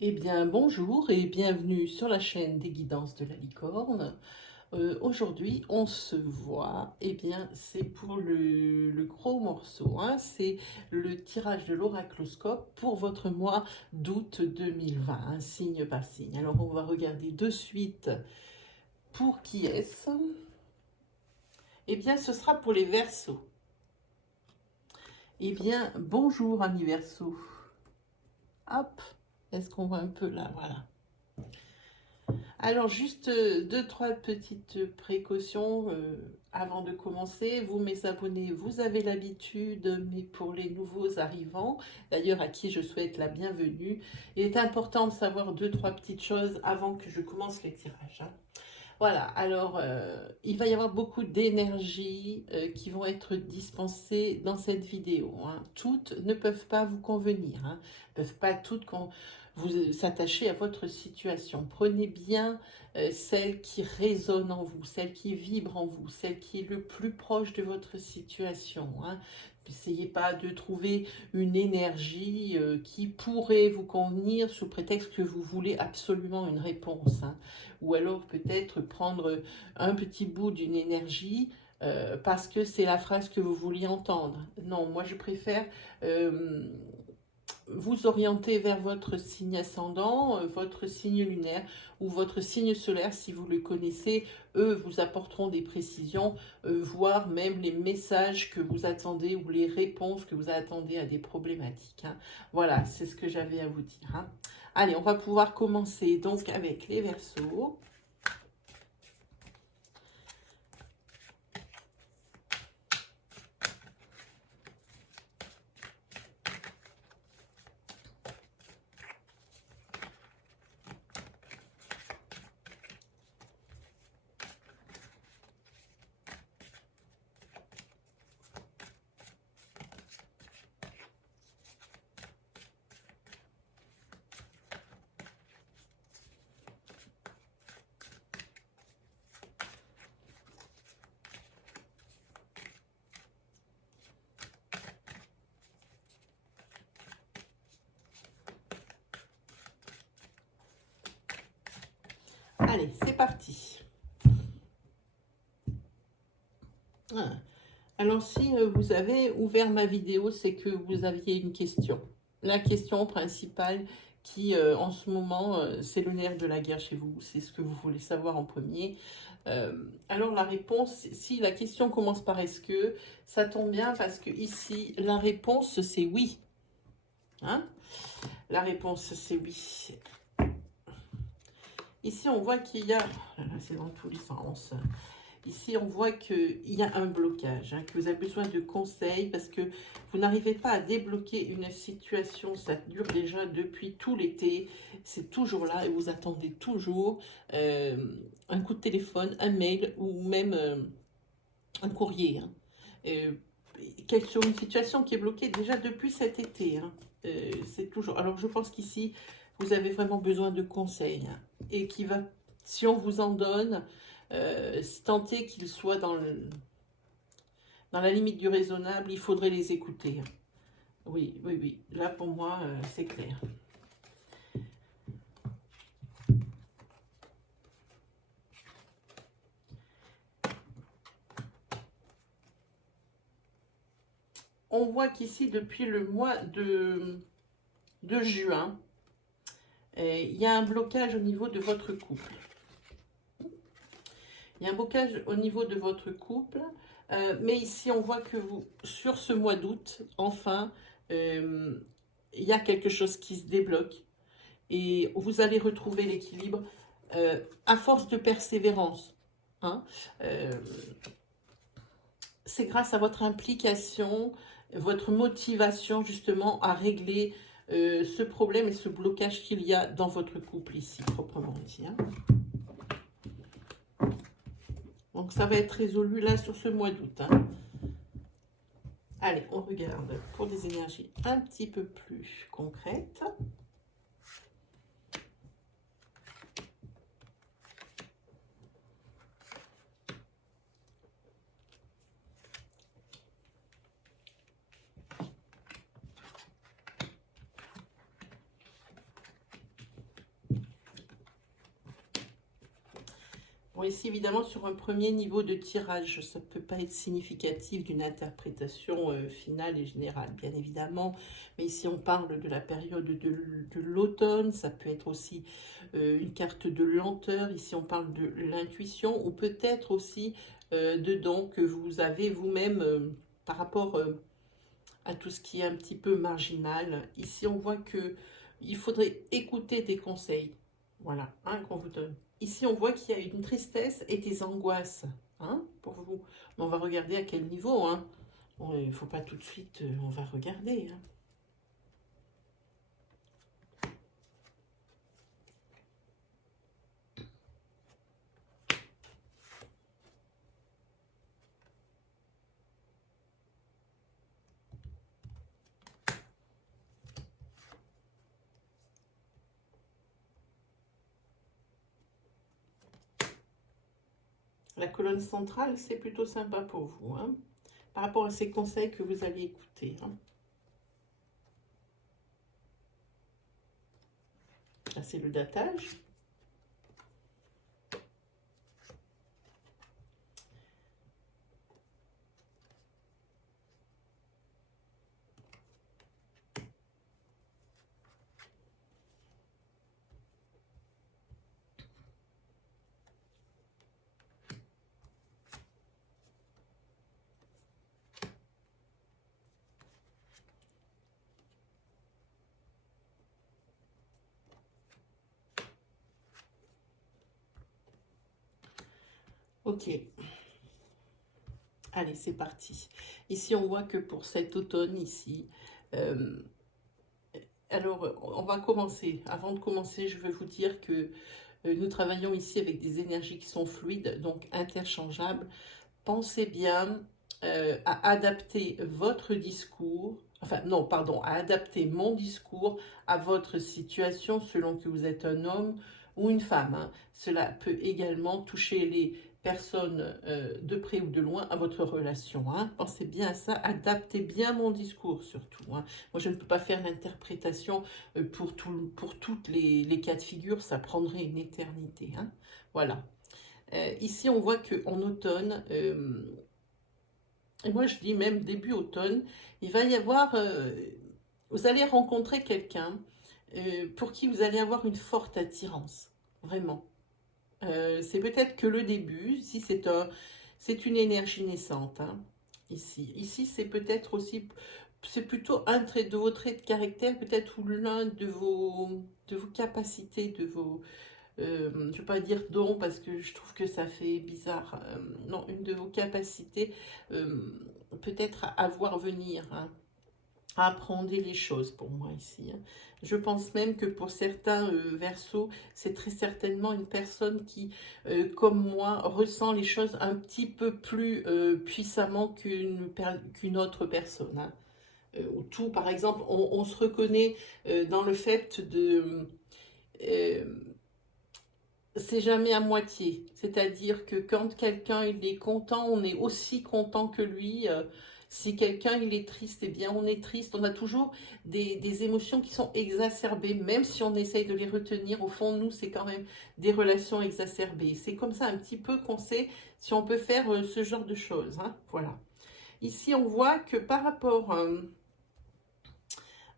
Eh bien, bonjour et bienvenue sur la chaîne des guidances de la licorne. Aujourd'hui, on se voit, eh bien, c'est pour le gros morceau, hein, c'est le tirage de l'oracloscope pour votre mois d'août 2020, hein, signe par signe. Alors, on va regarder de suite pour qui est-ce. Eh bien, ce sera pour les Verseaux. Eh bien, bonjour, amis Verseaux. Hop, est-ce qu'on voit un peu là? Voilà. Alors, juste deux, trois petites précautions avant de commencer. Vous, mes abonnés, vous avez l'habitude, mais pour les nouveaux arrivants, d'ailleurs à qui je souhaite la bienvenue, il est important de savoir deux, trois petites choses avant que je commence les tirages, hein. Voilà, alors il va y avoir beaucoup d'énergie qui vont être dispensées dans cette vidéo, hein. Toutes ne peuvent pas vous convenir, hein. Ne peuvent pas toutes vous s'attacher à votre situation. Prenez bien celle qui résonne en vous, celle qui vibre en vous, celle qui est le plus proche de votre situation, hein. N'essayez pas de trouver une énergie qui pourrait vous convenir sous prétexte que vous voulez absolument une réponse, hein. Ou alors peut-être prendre un petit bout d'une énergie parce que c'est la phrase que vous vouliez entendre. Non, moi je préfère vous orienter vers votre signe ascendant, votre signe lunaire ou votre signe solaire si vous le connaissez. Eux vous apporteront des précisions, voire même les messages que vous attendez ou les réponses que vous attendez à des problématiques, hein. Voilà, c'est ce que j'avais à vous dire, hein. Allez, on va pouvoir commencer donc avec les Verseaux. Allez, c'est parti. Alors, si vous avez ouvert ma vidéo, c'est que vous aviez une question. La question principale qui, en ce moment, c'est le nerf de la guerre chez vous. C'est ce que vous voulez savoir en premier. Alors, la réponse, si la question commence par est-ce que, ça tombe bien parce que ici, la réponse, c'est oui, hein. La réponse, c'est oui. Ici, on voit qu'il y a... Oh là là, c'est dans tous les sens. Ici, on voit qu'il y a un blocage, hein, que vous avez besoin de conseils parce que vous n'arrivez pas à débloquer une situation. Ça dure déjà depuis tout l'été. C'est toujours là et vous attendez toujours un coup de téléphone, un mail ou même un courrier, hein. Euh, Sur une situation qui est bloquée déjà depuis cet été, hein. C'est toujours... Alors, je pense qu'ici, vous avez vraiment besoin de conseils, hein, et qui va, si on vous en donne, tenter qu'ils soient dans la limite du raisonnable, il faudrait les écouter. Oui, oui, oui. Là, pour moi, c'est clair. On voit qu'ici, depuis le mois de juin, il y a un blocage au niveau de votre couple. Il y a un blocage au niveau de votre couple, mais ici, on voit que vous, sur ce mois d'août, enfin, il y a quelque chose qui se débloque et vous allez retrouver l'équilibre à force de persévérance, hein. C'est grâce à votre implication, votre motivation justement à régler ce problème et ce blocage qu'il y a dans votre couple ici, proprement dit, hein. Donc ça va être résolu là sur ce mois d'août, hein. Allez, on regarde pour des énergies un petit peu plus concrètes. Bon, ici, évidemment, sur un premier niveau de tirage, ça ne peut pas être significatif d'une interprétation finale et générale, bien évidemment. Mais ici, on parle de la période de l'automne. Ça peut être aussi une carte de lenteur. Ici, on parle de l'intuition ou peut-être aussi dedans que vous avez vous-même par rapport à tout ce qui est un petit peu marginal. Ici, on voit que il faudrait écouter des conseils, voilà, hein, qu'on vous donne. Ici, on voit qu'il y a une tristesse et des angoisses, hein, pour vous. Mais on va regarder à quel niveau, hein. Bon, il ne faut pas tout de suite, on va regarder, hein. La colonne centrale, c'est plutôt sympa pour vous, hein, par rapport à ces conseils que vous allez écouter, hein. Là, c'est le datage. Ok. Allez, c'est parti. Ici, on voit que pour cet automne, ici, euh, alors, on va commencer. Avant de commencer, je veux vous dire que nous travaillons ici avec des énergies qui sont fluides, donc interchangeables. Pensez bien à adapter votre discours, enfin non, pardon, à adapter mon discours à votre situation selon que vous êtes un homme ou une femme, hein. Cela peut également toucher les personnes de près ou de loin à votre relation, hein. Pensez bien à ça, adaptez bien mon discours surtout, hein. Moi, je ne peux pas faire l'interprétation pour toutes les cas de figure, ça prendrait une éternité, hein. Voilà. Ici, on voit qu'en automne, et moi je dis même début automne, il va y avoir, vous allez rencontrer quelqu'un pour qui vous allez avoir une forte attirance, vraiment. C'est peut-être que le début, si c'est une énergie naissante, hein, ici. Ici, c'est peut-être aussi, c'est plutôt un trait de vos traits de caractère, peut-être ou l'un de vos capacités, de vos, je ne vais pas dire don parce que je trouve que ça fait bizarre. Non, une de vos capacités, peut-être à voir venir, hein, à apprendre les choses pour moi ici, hein. Je pense même que pour certains Verseaux, c'est très certainement une personne qui, comme moi, ressent les choses un petit peu plus puissamment qu'une autre personne, hein. Ou tout, par exemple, on se reconnaît dans le fait de... euh, c'est jamais à moitié. C'est-à-dire que quand quelqu'un il est content, on est aussi content que lui. Si quelqu'un il est triste, eh bien on est triste. On a toujours des émotions qui sont exacerbées, même si on essaye de les retenir. Au fond, nous, c'est quand même des relations exacerbées. C'est comme ça un petit peu qu'on sait si on peut faire ce genre de choses, hein. Voilà. Ici, on voit que par rapport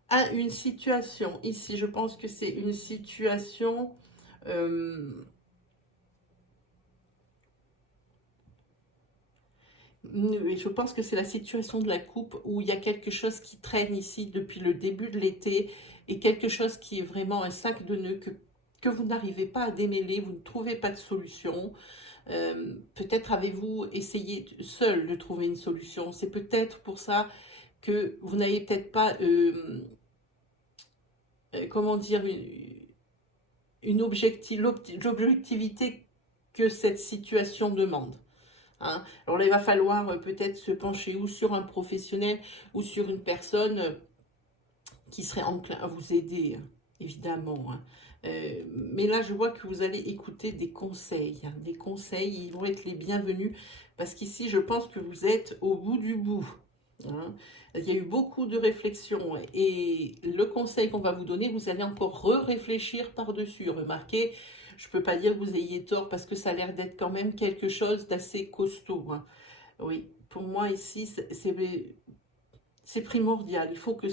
à une situation, ici, je pense que c'est une situation... euh, je pense que c'est la situation de la coupe où il y a quelque chose qui traîne ici depuis le début de l'été et quelque chose qui est vraiment un sac de nœuds que vous n'arrivez pas à démêler, vous ne trouvez pas de solution. Peut-être avez-vous essayé seul de trouver une solution. C'est peut-être pour ça que vous n'avez peut-être pas, comment dire, l'objectivité que cette situation demande, hein. Alors là, il va falloir peut-être se pencher ou sur un professionnel ou sur une personne qui serait enclin à vous aider, hein, évidemment, hein. Mais là, je vois que vous allez écouter des conseils, hein, des conseils, ils vont être les bienvenus parce qu'ici, je pense que vous êtes au bout du bout, hein. Il y a eu beaucoup de réflexions et le conseil qu'on va vous donner, vous allez encore réfléchir par-dessus. Remarquez, je ne peux pas dire que vous ayez tort parce que ça a l'air d'être quand même quelque chose d'assez costaud, hein. Oui, pour moi ici, c'est primordial. Il faut que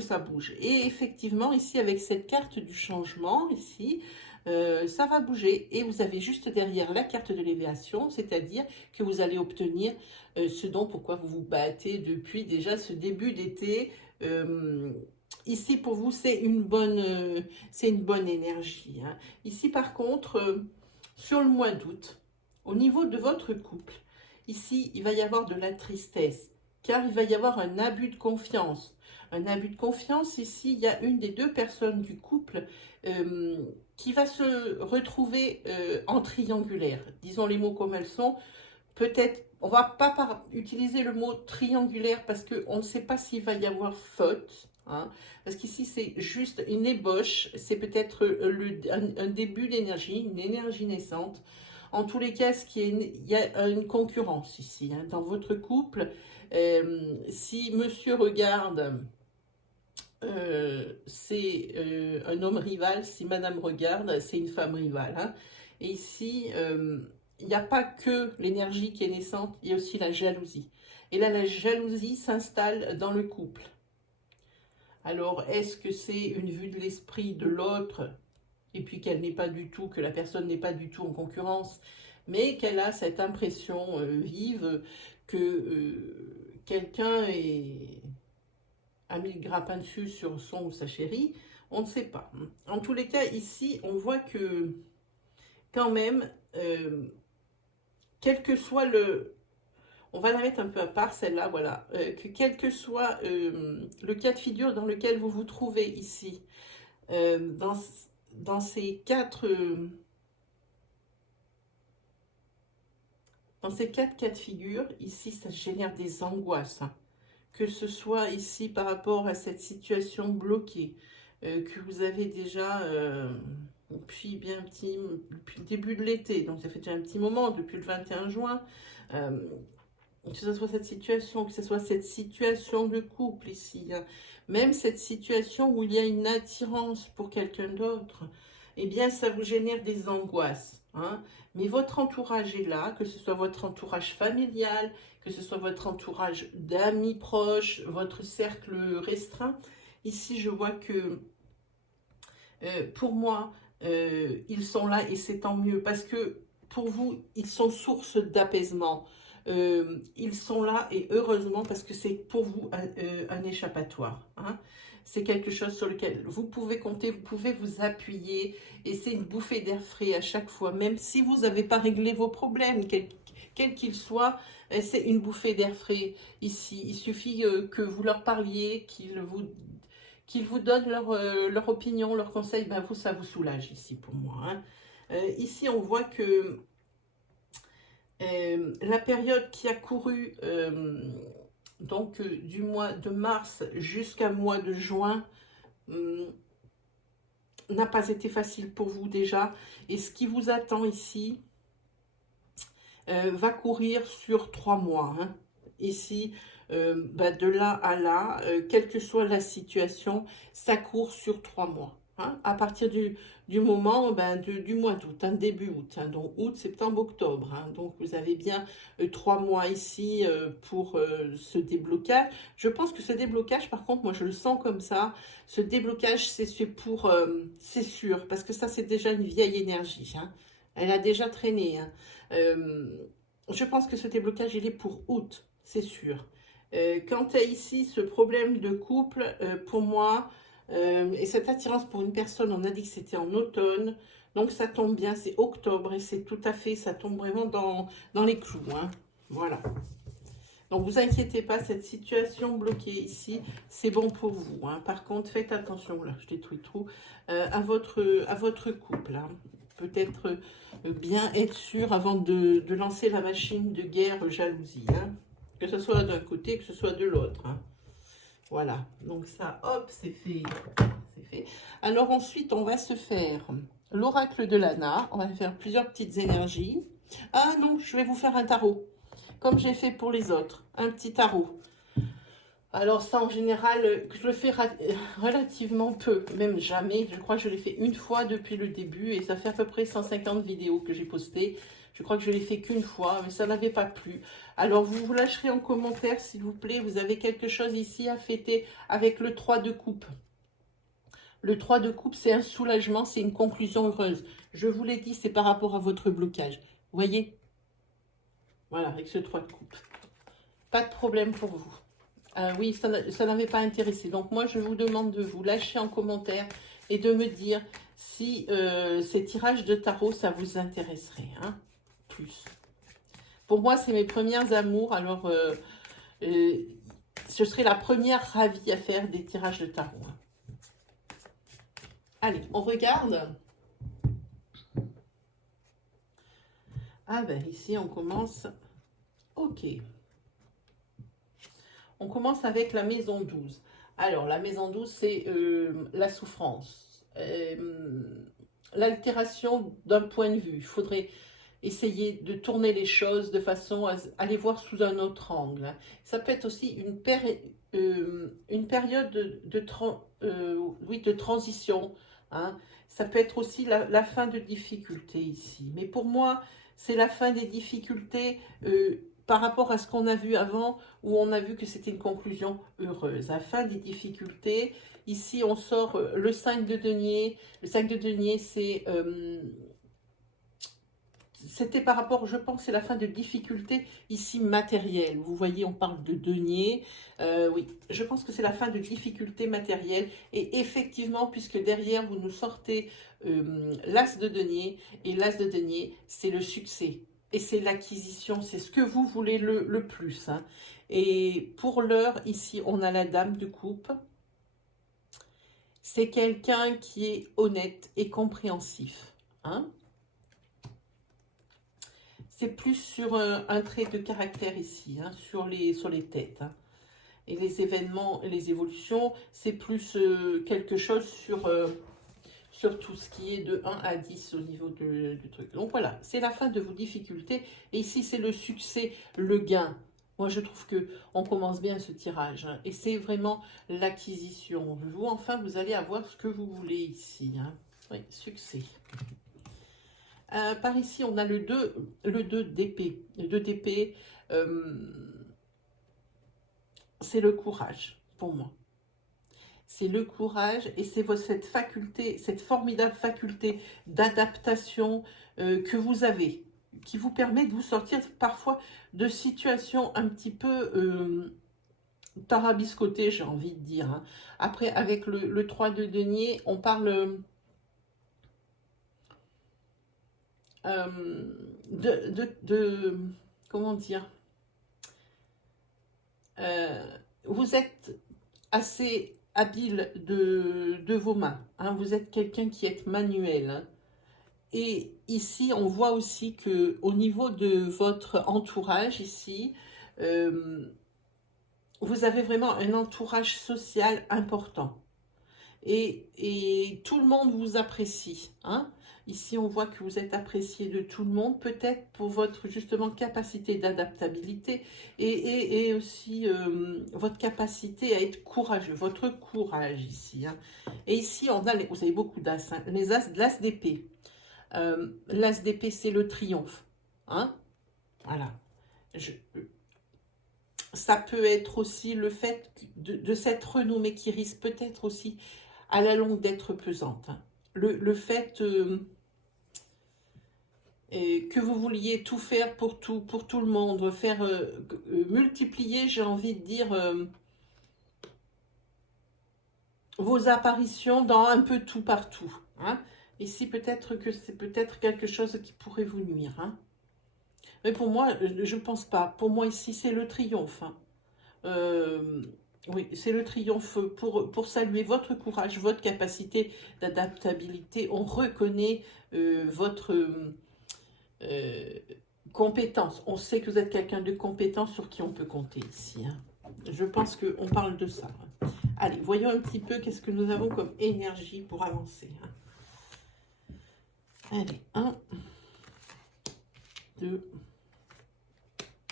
ça bouge. Et effectivement, ici, avec cette carte du changement, ici, ça va bouger. Et vous avez juste derrière la carte de l'élévation, c'est-à-dire que vous allez obtenir ce dont pourquoi vous vous battez depuis déjà ce début d'été. Ici, pour vous, c'est une bonne énergie, hein. Ici, par contre, sur le mois d'août, au niveau de votre couple, ici, il va y avoir de la tristesse, car il va y avoir un abus de confiance. Un abus de confiance, ici, il y a une des deux personnes du couple euh, qui va se retrouver en triangulaire. Disons les mots comme elles sont. Peut-être, on va pas utiliser le mot triangulaire parce qu'on ne sait pas s'il va y avoir faute, hein, parce qu'ici, c'est juste une ébauche. C'est peut-être un début d'énergie, une énergie naissante. En tous les cas, il y a une concurrence ici, hein, dans votre couple. Si monsieur regarde, c'est un homme rival. Si madame regarde, c'est une femme rivale, hein. Et ici, il n'y a pas que l'énergie qui est naissante, il y a aussi la jalousie. Et là, la jalousie s'installe dans le couple. Alors, est-ce que c'est une vue de l'esprit de l'autre, et puis qu'elle n'est pas du tout, que la personne n'est pas du tout en concurrence, mais qu'elle a cette impression vive que quelqu'un a mis le grappin dessus sur son ou sa chérie, on ne sait pas. En tous les cas, ici, on voit que quand même, quel que soit on va la mettre un peu à part, celle-là, voilà, que quel que soit le cas de figure dans lequel vous vous trouvez ici, euh, dans, dans ces quatre... dans ces quatre cas de figure, ici, ça génère des angoisses, hein. Que ce soit ici par rapport à cette situation bloquée, que vous avez déjà depuis depuis le début de l'été, donc ça fait déjà un petit moment, depuis le 21 juin, euh, que ce soit cette situation, que ce soit cette situation de couple ici, hein, même cette situation où il y a une attirance pour quelqu'un d'autre, eh bien ça vous génère des angoisses, hein. Mais votre entourage est là, que ce soit votre entourage familial, que ce soit votre entourage d'amis proches, votre cercle restreint. Ici, je vois que pour moi, ils sont là et c'est tant mieux parce que pour vous, ils sont source d'apaisement. Ils sont là et heureusement parce que c'est pour vous un échappatoire, hein. C'est quelque chose sur lequel vous pouvez compter, vous pouvez vous appuyer et c'est une bouffée d'air frais à chaque fois, même si vous n'avez pas réglé vos problèmes, quels qu'ils soient, c'est une bouffée d'air frais ici. Il suffit que vous leur parliez, qu'ils vous donnent leur opinion, leurs conseils, ben vous, ça vous soulage ici pour moi, hein. Ici, on voit que la période qui a couru donc du mois de mars jusqu'à mois de juin n'a pas été facile pour vous déjà. Et ce qui vous attend ici va courir sur 3 mois, hein. Ici, de là à là, quelle que soit la situation, ça court sur 3 mois, hein, à partir du moment du mois d'août, hein, début août, hein, donc août, septembre, octobre, hein. Donc vous avez bien 3 mois ici pour ce déblocage. Je pense que ce déblocage, par contre, moi je le sens comme ça, ce déblocage c'est c'est sûr, parce que ça c'est déjà une vieille énergie, hein. Elle a déjà traîné, hein. Je pense que ce déblocage, il est pour août, c'est sûr. Quant à ici, ce problème de couple, pour moi, et cette attirance pour une personne, on a dit que c'était en automne, donc ça tombe bien, c'est octobre, et c'est tout à fait, ça tombe vraiment dans les clous, hein. Voilà. Donc vous inquiétez pas, cette situation bloquée ici, c'est bon pour vous, hein. Par contre, faites attention, là, je détruis tout, à votre couple, hein. Peut-être bien être sûr avant de lancer la machine de guerre jalousie, hein. Que ce soit d'un côté, que ce soit de l'autre, hein. Voilà, donc ça, hop, c'est fait. C'est fait. Alors ensuite, on va se faire l'oracle de Lana. On va faire plusieurs petites énergies. Ah non, je vais vous faire un tarot, comme j'ai fait pour les autres. Un petit tarot. Alors ça, en général, je le fais relativement peu, même jamais. Je crois que je l'ai fait une fois depuis le début et ça fait à peu près 150 vidéos que j'ai postées. Je crois que je l'ai fait qu'une fois, mais ça n'avait pas plu. Alors vous vous lâcherez en commentaire, s'il vous plaît. Vous avez quelque chose ici à fêter avec le 3 de coupe. Le 3 de coupe, c'est un soulagement, c'est une conclusion heureuse. Je vous l'ai dit, c'est par rapport à votre blocage. Vous voyez? Voilà, avec ce 3 de coupe. Pas de problème pour vous. Oui, ça n'avait pas intéressé. Donc moi, je vous demande de vous lâcher en commentaire et de me dire si ces tirages de tarot, ça vous intéresserait. Hein, plus. Pour moi, c'est mes premières amours. Alors, je serai la première ravie à faire des tirages de tarot. Hein. Allez, on regarde. Ah ben ici, on commence. Ok. On commence avec la maison 12. Alors, la maison 12, c'est la souffrance. L'altération d'un point de vue. Il faudrait essayer de tourner les choses de façon à les voir sous un autre angle. Ça peut être aussi une période de transition. Hein. Ça peut être aussi la fin de difficultés ici. Mais pour moi, c'est la fin des difficultés par rapport à ce qu'on a vu avant, où on a vu que c'était une conclusion heureuse. La fin des difficultés, ici on sort le 5 de denier. Le 5 de denier, c'était par rapport, je pense, c'est la fin de difficultés ici matérielles. Vous voyez, on parle de denier. Oui, je pense que c'est la fin de difficultés matérielles. Et effectivement, puisque derrière, vous nous sortez l'as de denier. Et l'as de denier, c'est le succès. Et c'est l'acquisition, c'est ce que vous voulez le plus. Hein. Et pour l'heure, ici, on a la dame de coupe. C'est quelqu'un qui est honnête et compréhensif. Hein. C'est plus sur un trait de caractère ici, hein, sur les têtes. Hein. Et les événements, les évolutions, c'est plus quelque chose sur tout ce qui est de 1 à 10 au niveau du truc. Donc voilà, c'est la fin de vos difficultés. Et ici, c'est le succès, le gain. Moi, je trouve que on commence bien ce tirage. Hein, et c'est vraiment l'acquisition. Vous, enfin, vous allez avoir ce que vous voulez ici. Hein. Oui, succès. Par ici, on a le 2 d'épée. Le 2 d'épée, c'est le courage, pour moi. C'est le courage et c'est cette faculté, cette formidable faculté d'adaptation que vous avez, qui vous permet de vous sortir parfois de situations un petit peu tarabiscotées, j'ai envie de dire. Hein. Après, avec le 3 de denier, on parle... comment dire, vous êtes assez habile de vos mains, hein, vous êtes quelqu'un qui est manuel, hein. Et ici on voit aussi que au niveau de votre entourage ici, vous avez vraiment un entourage social important. Et tout le monde vous apprécie. Hein. Ici, on voit que vous êtes apprécié de tout le monde, peut-être pour votre justement capacité d'adaptabilité et aussi votre capacité à être courageux, votre courage ici. Hein. Et ici, on a, vous avez beaucoup d'as, hein, les as, l'as d'épée. L'as d'épée, c'est le triomphe. Hein. Voilà. Ça peut être aussi le fait de cette renommée qui risque peut-être aussi à la longue d'être pesante. Hein. Le fait que vous vouliez tout faire pour tout le monde, faire multiplier, j'ai envie de dire, vos apparitions dans un peu tout partout. Hein. Ici, peut-être que c'est peut-être quelque chose qui pourrait vous nuire. Hein. Mais pour moi, je ne pense pas. Pour moi, ici, c'est le triomphe. Hein. Oui, c'est le triomphe pour saluer votre courage, votre capacité d'adaptabilité. On reconnaît votre compétence. On sait que vous êtes quelqu'un de compétent sur qui on peut compter ici. Hein. Je pense qu'on parle de ça. Hein. Allez, voyons un petit peu qu'est-ce que nous avons comme énergie pour avancer. Hein. Allez, 1, 2,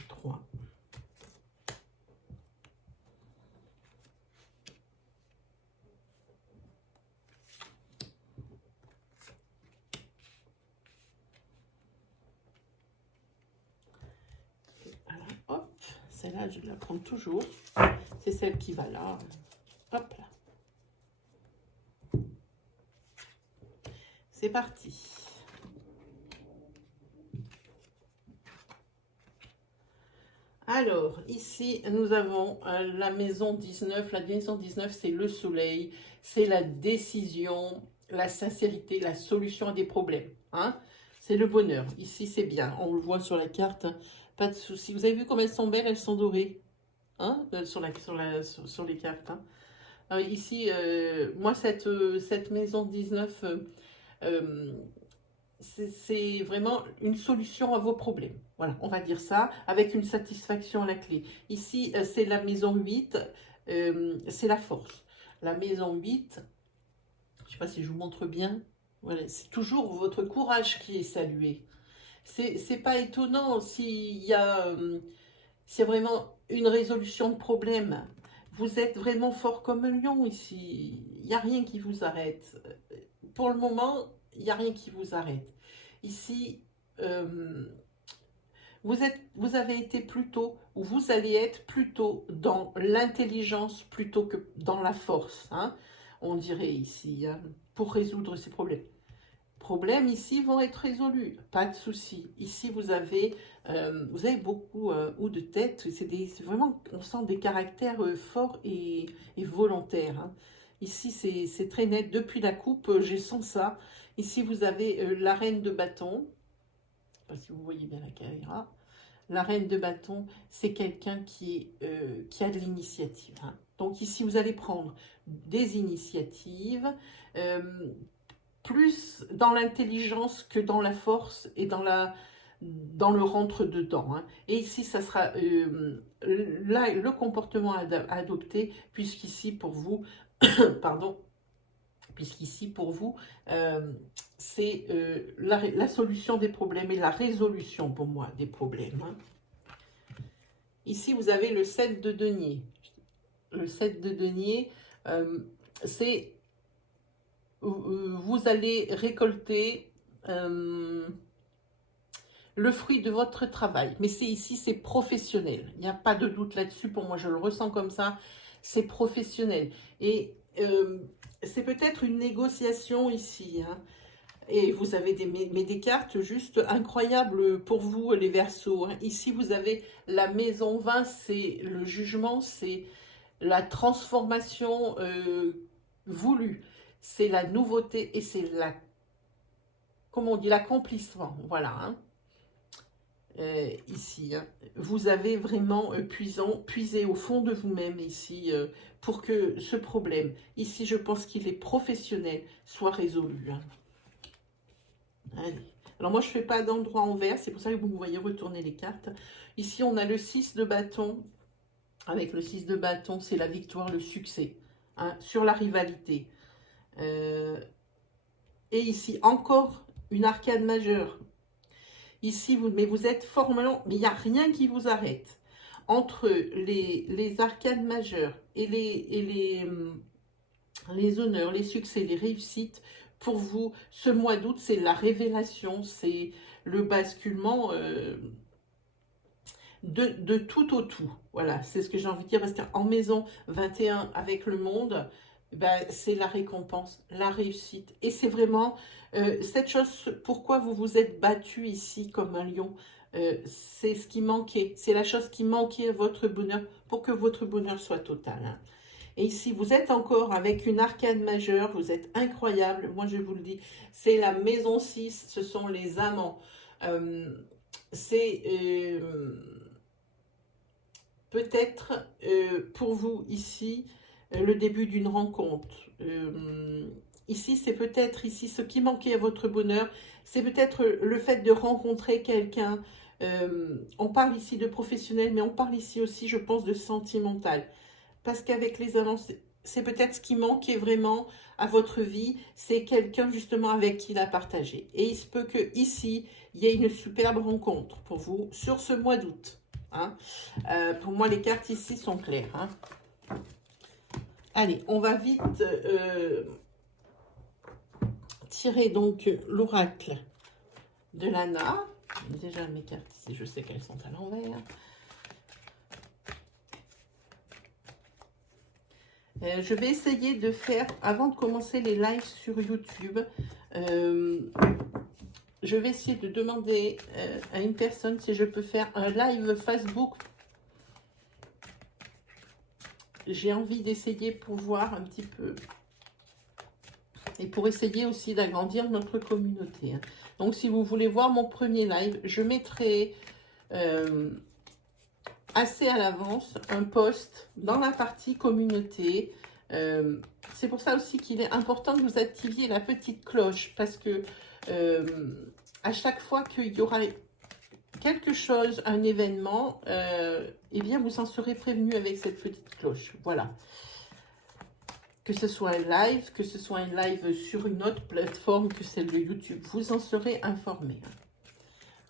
3. Celle-là, je la prends toujours. C'est celle qui va là. Hop là. C'est parti. Alors, ici, nous avons la maison 19. La maison 19, c'est le soleil, c'est la décision, la sincérité, la solution à des problèmes. Hein? C'est le bonheur. Ici, c'est bien. On le voit sur la carte. Hein. Pas de souci. Vous avez vu comme elles sont belles? Elles sont dorées. Hein? Sur les cartes. Hein. Alors, ici, moi, cette maison 19... c'est vraiment une solution à vos problèmes. Voilà, on va dire ça, avec une satisfaction à la clé. Ici, c'est la maison 8, c'est la force. La maison 8, je ne sais pas si je vous montre bien, voilà, c'est toujours votre courage qui est salué. C'est pas étonnant s'il y a, c'est vraiment une résolution de problème. Vous êtes vraiment fort comme un lion ici. Il n'y a rien qui vous arrête. Pour le moment, il n'y a rien qui vous arrête. Ici, vous avez été plutôt, ou vous allez être plutôt dans l'intelligence plutôt que dans la force. Hein, on dirait ici, hein, pour résoudre ces problèmes. Problèmes ici vont être résolus, pas de souci. Ici, vous avez beaucoup ou de tête. C'est vraiment, on sent des caractères forts et volontaires. Hein. Ici, c'est très net. Depuis la coupe, j'ai sens ça. Ici, vous avez la reine de bâton. Je ne sais pas si vous voyez bien la caméra. La reine de bâton, c'est quelqu'un qui a de l'initiative. Hein. Donc ici, vous allez prendre des initiatives, plus dans l'intelligence que dans la force et dans le rentre-dedans. Hein. Et ici, ça sera là, le comportement à adopter, puisqu'ici, pour vous, pardon, puisqu'ici, pour vous, c'est la solution des problèmes et la résolution, pour moi, des problèmes. Hein. Ici, vous avez le 7 de denier. Le 7 de denier, c'est... vous allez récolter le fruit de votre travail. Mais ici, c'est professionnel. Il n'y a pas de doute là-dessus. Pour moi, je le ressens comme ça. C'est professionnel. Et c'est peut-être une négociation ici. Hein. Et vous avez des cartes juste incroyables pour vous, les Verseaux. Hein. Ici, vous avez la maison 20, c'est le jugement, c'est la transformation voulue. C'est la nouveauté et c'est comment on dit, l'accomplissement. Voilà. Hein. Ici, hein. Vous avez vraiment puisé au fond de vous-même ici pour que ce problème, ici je pense qu'il est professionnel, soit résolu. Hein. Allez. Alors moi je ne fais pas d'endroit en vert, c'est pour ça que vous me voyez retourner les cartes. Ici on a le 6 de bâton. Avec le 6 de bâton, c'est la victoire, le succès, hein, sur la rivalité. Et ici, encore une arcade majeure. Ici, vous êtes formellement, mais il n'y a rien qui vous arrête. Entre les arcades majeures et les honneurs, les succès, les réussites, pour vous, ce mois d'août, c'est la révélation, c'est le basculement de tout au tout. Voilà, c'est ce que j'ai envie de dire, parce qu'en maison 21 avec le monde, ben, c'est la récompense, la réussite. Et c'est vraiment cette chose, pourquoi vous vous êtes battu ici comme un lion, c'est ce qui manquait, c'est la chose qui manquait à votre bonheur, pour que votre bonheur soit total. Hein. Et ici, vous êtes encore avec une arcade majeure, vous êtes incroyable, moi je vous le dis, c'est la maison 6, ce sont les amants. C'est peut-être pour vous ici, le début d'une rencontre. Ici, c'est peut-être ici ce qui manquait à votre bonheur, c'est peut-être le fait de rencontrer quelqu'un. On parle ici de professionnel, mais on parle ici aussi, je pense, de sentimental. Parce qu'avec les amants, c'est peut-être ce qui manquait vraiment à votre vie, c'est quelqu'un justement avec qui la partager. Et il se peut que ici, il y ait une superbe rencontre pour vous sur ce mois d'août. Hein. Pour moi, les cartes ici sont claires. Hein. Allez, on va vite tirer donc l'oracle de Lana. Déjà, mes cartes ici, je sais qu'elles sont à l'envers. Je vais essayer de faire, avant de commencer les lives sur YouTube, je vais essayer de demander à une personne si je peux faire un live Facebook. J'ai envie d'essayer pour voir un petit peu. Et pour essayer aussi d'agrandir notre communauté. Donc, si vous voulez voir mon premier live, je mettrai assez à l'avance un post dans la partie communauté. C'est pour ça aussi qu'il est important que vous activiez la petite cloche, parce que à chaque fois qu'il y aura quelque chose, un événement, eh bien vous en serez prévenu avec cette petite cloche. Voilà. Que ce soit un live, que ce soit un live sur une autre plateforme que celle de YouTube, vous en serez informé.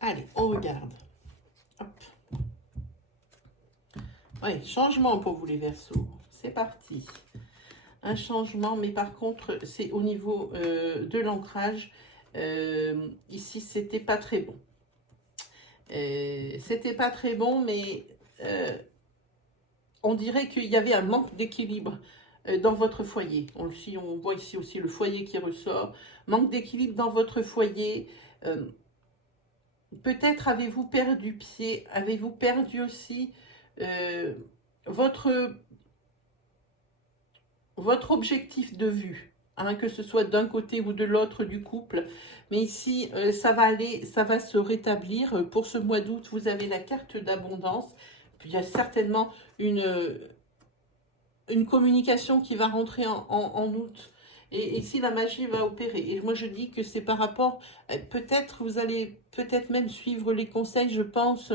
Allez, on regarde. Hop. Oui, changement pour vous les Verseaux. C'est parti. Un changement, mais par contre, c'est au niveau de l'ancrage. Ici, c'était pas très bon. C'était pas très bon, mais on dirait qu'il y avait un manque d'équilibre dans votre foyer. On voit ici aussi le foyer qui ressort. Manque d'équilibre dans votre foyer. Peut-être avez-vous perdu pied. Avez-vous perdu aussi votre objectif de vue, hein, que ce soit d'un côté ou de l'autre du couple. Mais ici, ça va aller, ça va se rétablir. Pour ce mois d'août, vous avez la carte d'abondance. Puis il y a certainement une communication qui va rentrer en août. Et ici, la magie va opérer. Et moi, je dis que c'est par rapport, peut-être, vous allez peut-être même suivre les conseils, je pense,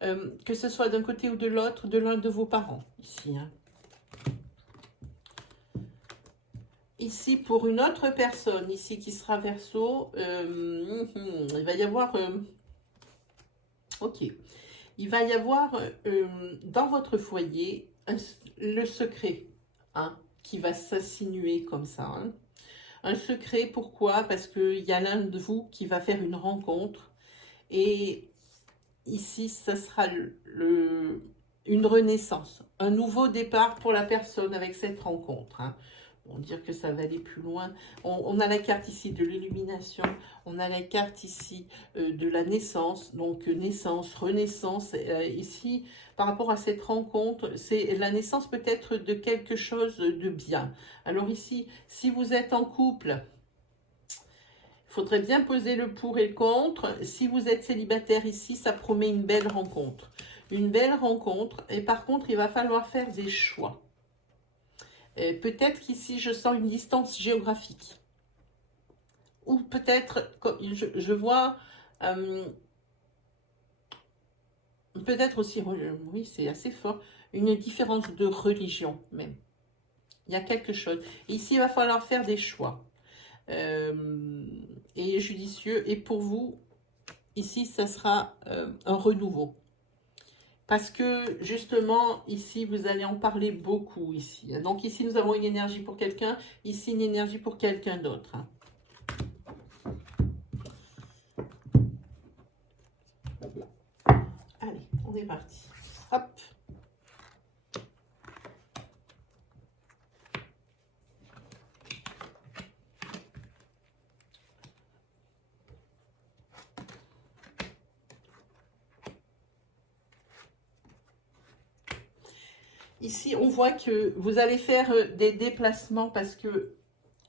que ce soit d'un côté ou de l'autre, de l'un de vos parents, ici, hein. Ici, pour une autre personne, ici, qui sera Verseau, il va y avoir... ok. Il va y avoir dans votre foyer le secret, hein, qui va s'insinuer comme ça. Hein. Un secret, pourquoi? Parce qu'il y a l'un de vous qui va faire une rencontre. Et ici, ça sera une renaissance, un nouveau départ pour la personne avec cette rencontre. Hein. On va dire que ça va aller plus loin. On a la carte ici de l'illumination, on a la carte ici de la naissance, donc naissance, renaissance. Ici, par rapport à cette rencontre, c'est la naissance peut-être de quelque chose de bien. Alors ici, si vous êtes en couple, il faudrait bien peser le pour et le contre. Si vous êtes célibataire ici, ça promet une belle rencontre. Une belle rencontre. Et par contre, il va falloir faire des choix. Peut-être qu'ici, je sens une distance géographique. Ou peut-être, je vois, peut-être aussi, oui, c'est assez fort, une différence de religion même. Il y a quelque chose. Et ici, il va falloir faire des choix. Et judicieux. Et pour vous, ici, ça sera un renouveau. Parce que, justement, ici, vous allez en parler beaucoup, ici. Donc, ici, nous avons une énergie pour quelqu'un. Ici, une énergie pour quelqu'un d'autre. Allez, on est parti. Hop. Ici, on voit que vous allez faire des déplacements parce que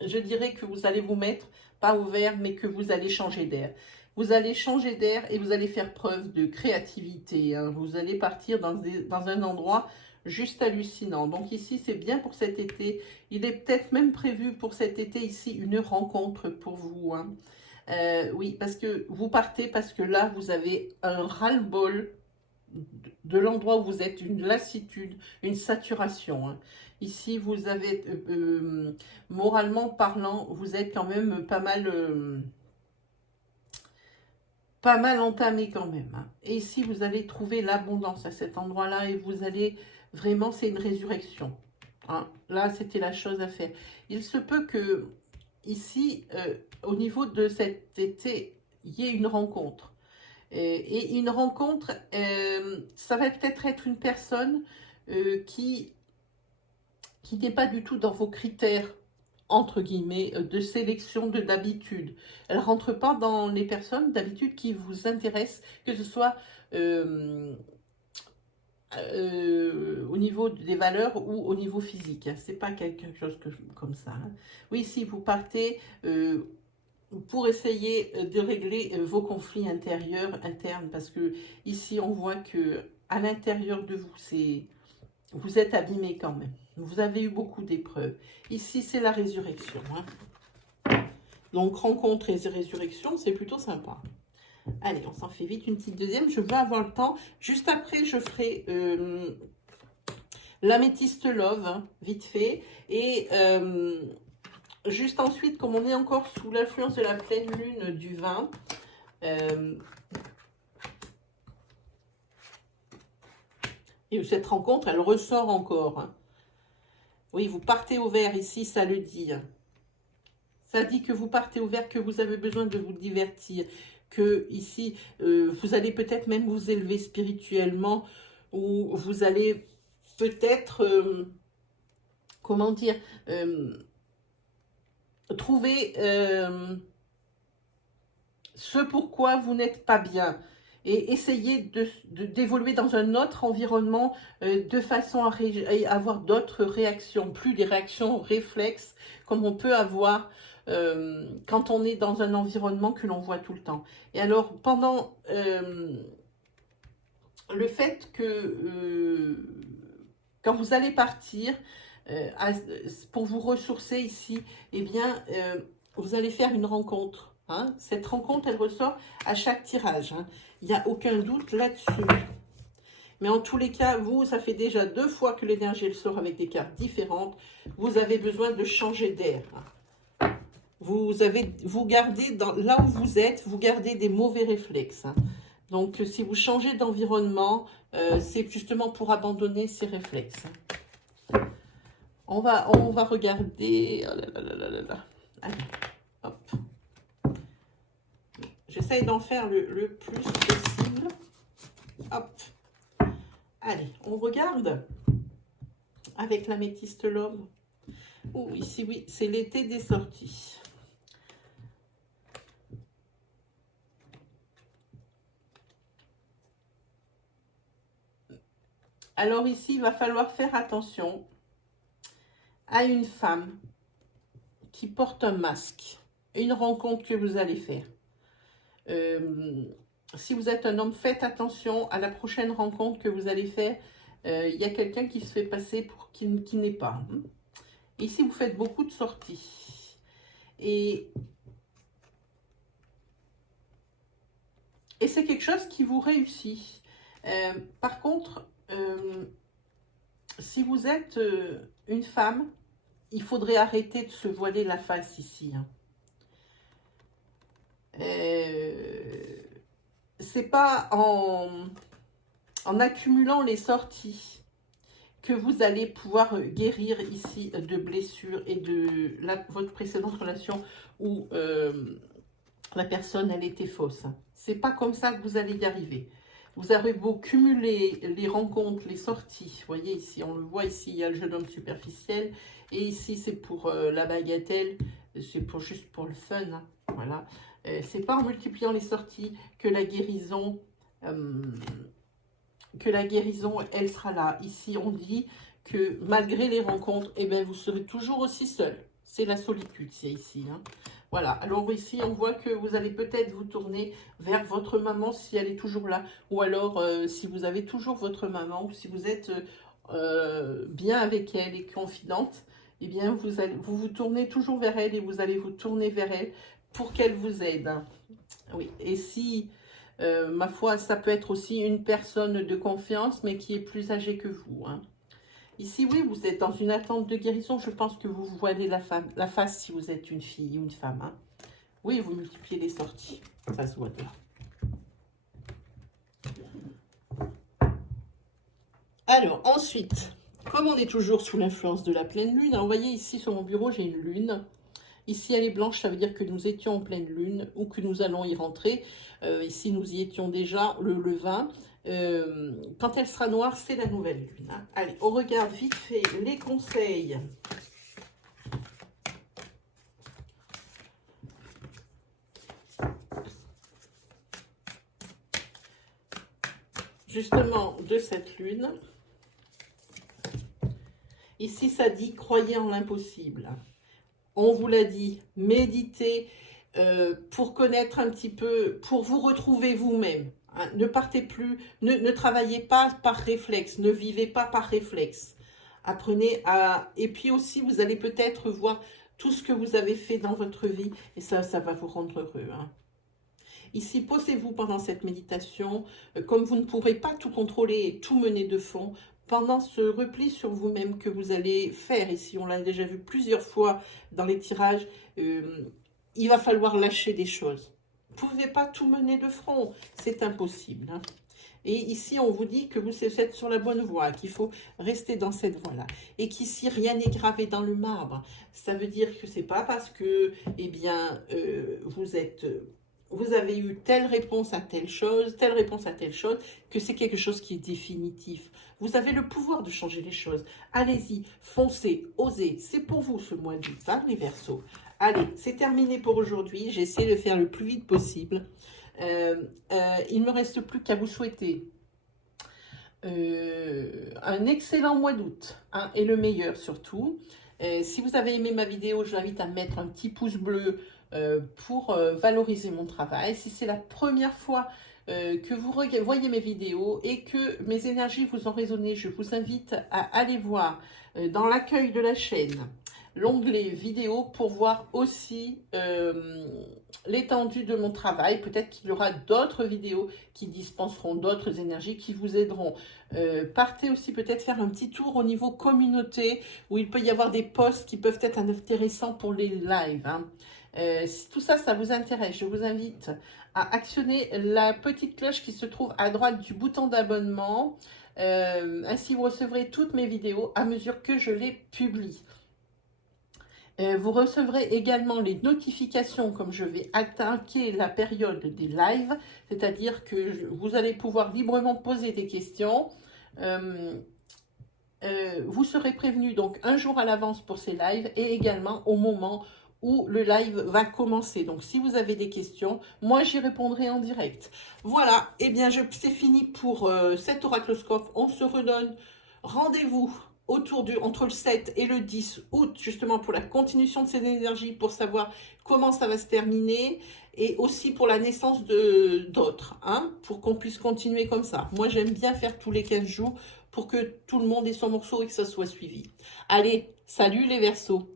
je dirais que vous allez vous mettre, pas au vert, mais que vous allez changer d'air. Vous allez changer d'air et vous allez faire preuve de créativité. Hein. Vous allez partir dans un endroit juste hallucinant. Donc ici, c'est bien pour cet été. Il est peut-être même prévu pour cet été ici une rencontre pour vous. Hein. Oui, parce que vous partez parce que là, vous avez un ras-le-bol de l'endroit où vous êtes, une lassitude, une saturation. Hein. Ici, vous avez, moralement parlant, vous êtes quand même pas mal entamé quand même. Hein. Et ici, vous allez trouver l'abondance à cet endroit-là et vous allez, vraiment, c'est une résurrection. Hein. Là, c'était la chose à faire. Il se peut que, ici, au niveau de cet été, il y ait une rencontre. Et une rencontre, ça va peut-être être une personne qui qui n'est pas du tout dans vos critères, entre guillemets, de sélection d'habitude. Elle ne rentre pas dans les personnes d'habitude qui vous intéressent, que ce soit au niveau des valeurs ou au niveau physique. C'est pas quelque chose comme ça. Hein. Oui, si vous partez pour essayer de régler vos conflits intérieurs, internes, parce que ici on voit que à l'intérieur de vous, vous êtes abîmé quand même. Vous avez eu beaucoup d'épreuves. Ici, c'est la résurrection. Hein. Donc, rencontre et résurrection, c'est plutôt sympa. Allez, on s'en fait vite une petite deuxième. Je veux avoir le temps. Juste après, je ferai l'améthyste love, hein, vite fait. Et juste ensuite, comme on est encore sous l'influence de la pleine lune du 20, et cette rencontre, elle ressort encore. Hein. Oui, vous partez au vert ici, ça le dit. Ça dit que vous partez au vert, que vous avez besoin de vous divertir. Que ici, vous allez peut-être même vous élever spirituellement. Ou vous allez peut-être, comment dire, trouver ce pourquoi vous n'êtes pas bien. Et essayer d'évoluer dans un autre environnement de façon à avoir d'autres réactions, plus des réactions réflexes comme on peut avoir quand on est dans un environnement que l'on voit tout le temps. Et alors, pendant le fait que quand vous allez partir, pour vous ressourcer ici, eh bien, vous allez faire une rencontre. Hein. Cette rencontre, elle ressort à chaque tirage. Hein. Il n'y a aucun doute là-dessus. Mais en tous les cas, vous, ça fait déjà 2 fois que l'énergie, elle sort avec des cartes différentes. Vous avez besoin de changer d'air. Vous gardez, là où vous êtes, vous gardez des mauvais réflexes. Hein. Donc, si vous changez d'environnement, c'est justement pour abandonner ces réflexes. On va regarder. Oh là là là là là. Allez, hop. J'essaye d'en faire le plus possible. Hop. Allez, on regarde avec l'améthyste love. Oh, ici, oui, c'est l'été des sorties. Alors ici, il va falloir faire attention à une femme qui porte un masque. Une rencontre que vous allez faire. Si vous êtes un homme, faites attention à la prochaine rencontre que vous allez faire. Il y a quelqu'un qui se fait passer pour qui n'est pas. Ici, vous faites beaucoup de sorties. Et c'est quelque chose qui vous réussit. Par contre, si vous êtes une femme, il faudrait arrêter de se voiler la face ici. Hein. C'est pas en accumulant les sorties que vous allez pouvoir guérir ici de blessures et de votre précédente relation où la personne, elle était fausse. C'est pas comme ça que vous allez y arriver. Vous avez beau cumuler les rencontres, les sorties. Vous voyez ici, on le voit ici, il y a le jeune homme superficiel. Et ici, c'est pour la bagatelle. C'est juste pour le fun. Hein, voilà. C'est pas en multipliant les sorties que la guérison, elle sera là. Ici, on dit que malgré les rencontres, eh bien, vous serez toujours aussi seul. C'est la solitude, c'est ici. Hein. Voilà, alors ici, on voit que vous allez peut-être vous tourner vers votre maman si elle est toujours là. Ou alors, si vous avez toujours votre maman, ou si vous êtes bien avec elle et confidente, eh bien, vous tournez toujours vers elle et vous allez vous tourner vers elle pour qu'elle vous aide. Hein. Oui, et si, ma foi, ça peut être aussi une personne de confiance, mais qui est plus âgée que vous. Hein. Ici, oui, vous êtes dans une attente de guérison. Je pense que vous voilez la face si vous êtes une fille ou une femme. Hein. Oui, vous multipliez les sorties. Ça se voit là. Alors, ensuite, comme on est toujours sous l'influence de la pleine lune, hein, vous voyez ici sur mon bureau, j'ai une lune. Ici, elle est blanche, ça veut dire que nous étions en pleine lune ou que nous allons y rentrer. Ici, nous y étions déjà le 20. Quand elle sera noire, c'est la nouvelle lune. Hein. Allez, on regarde vite fait les conseils. Justement, de cette lune. Ici, ça dit « Croyez en l'impossible ». On vous l'a dit, méditez pour connaître un petit peu, pour vous retrouver vous-même. Hein. Ne partez plus, ne travaillez pas par réflexe, ne vivez pas par réflexe. Apprenez à... Et puis aussi, vous allez peut-être voir tout ce que vous avez fait dans votre vie et ça va vous rendre heureux. Hein. Ici, posez-vous pendant cette méditation. Comme vous ne pourrez pas tout contrôler et tout mener de fond, pendant ce repli sur vous-même que vous allez faire, ici on l'a déjà vu plusieurs fois dans les tirages, il va falloir lâcher des choses. Vous ne pouvez pas tout mener de front, c'est impossible. Hein. Et ici, on vous dit que vous êtes sur la bonne voie, qu'il faut rester dans cette voie-là. Et qu'ici, rien n'est gravé dans le marbre. Ça veut dire que c'est pas parce que, eh bien, vous avez eu telle réponse à telle chose, que c'est quelque chose qui est définitif. Vous avez le pouvoir de changer les choses. Allez-y, foncez, osez. C'est pour vous ce mois d'août, hein, les Verseaux. Allez, c'est terminé pour aujourd'hui. J'essaie de faire le plus vite possible. Il ne me reste plus qu'à vous souhaiter un excellent mois d'août, hein, et le meilleur surtout. Si vous avez aimé ma vidéo, je vous invite à mettre un petit pouce bleu pour valoriser mon travail. Si c'est la première fois que vous voyez mes vidéos et que mes énergies vous ont résonné, je vous invite à aller voir dans l'accueil de la chaîne l'onglet vidéo pour voir aussi l'étendue de mon travail. Peut-être qu'il y aura d'autres vidéos qui dispenseront d'autres énergies qui vous aideront. Partez aussi peut-être faire un petit tour au niveau communauté où il peut y avoir des posts qui peuvent être intéressants pour les lives. Hein. Si tout ça, ça vous intéresse, je vous invite à actionner la petite cloche qui se trouve à droite du bouton d'abonnement. Ainsi, vous recevrez toutes mes vidéos à mesure que je les publie. Vous recevrez également les notifications comme je vais attaquer la période des lives, c'est-à-dire que vous allez pouvoir librement poser des questions. Vous serez prévenu donc un jour à l'avance pour ces lives et également au moment où le live va commencer. Donc, si vous avez des questions, moi, j'y répondrai en direct. Voilà, et bien, c'est fini pour cet oracloscope. On se redonne rendez-vous entre le 7 et le 10 août, justement, pour la continuation de ces énergies, pour savoir comment ça va se terminer, et aussi pour la naissance d'autres, hein, pour qu'on puisse continuer comme ça. Moi, j'aime bien faire tous les 15 jours pour que tout le monde ait son morceau et que ça soit suivi. Allez, salut les Verseaux!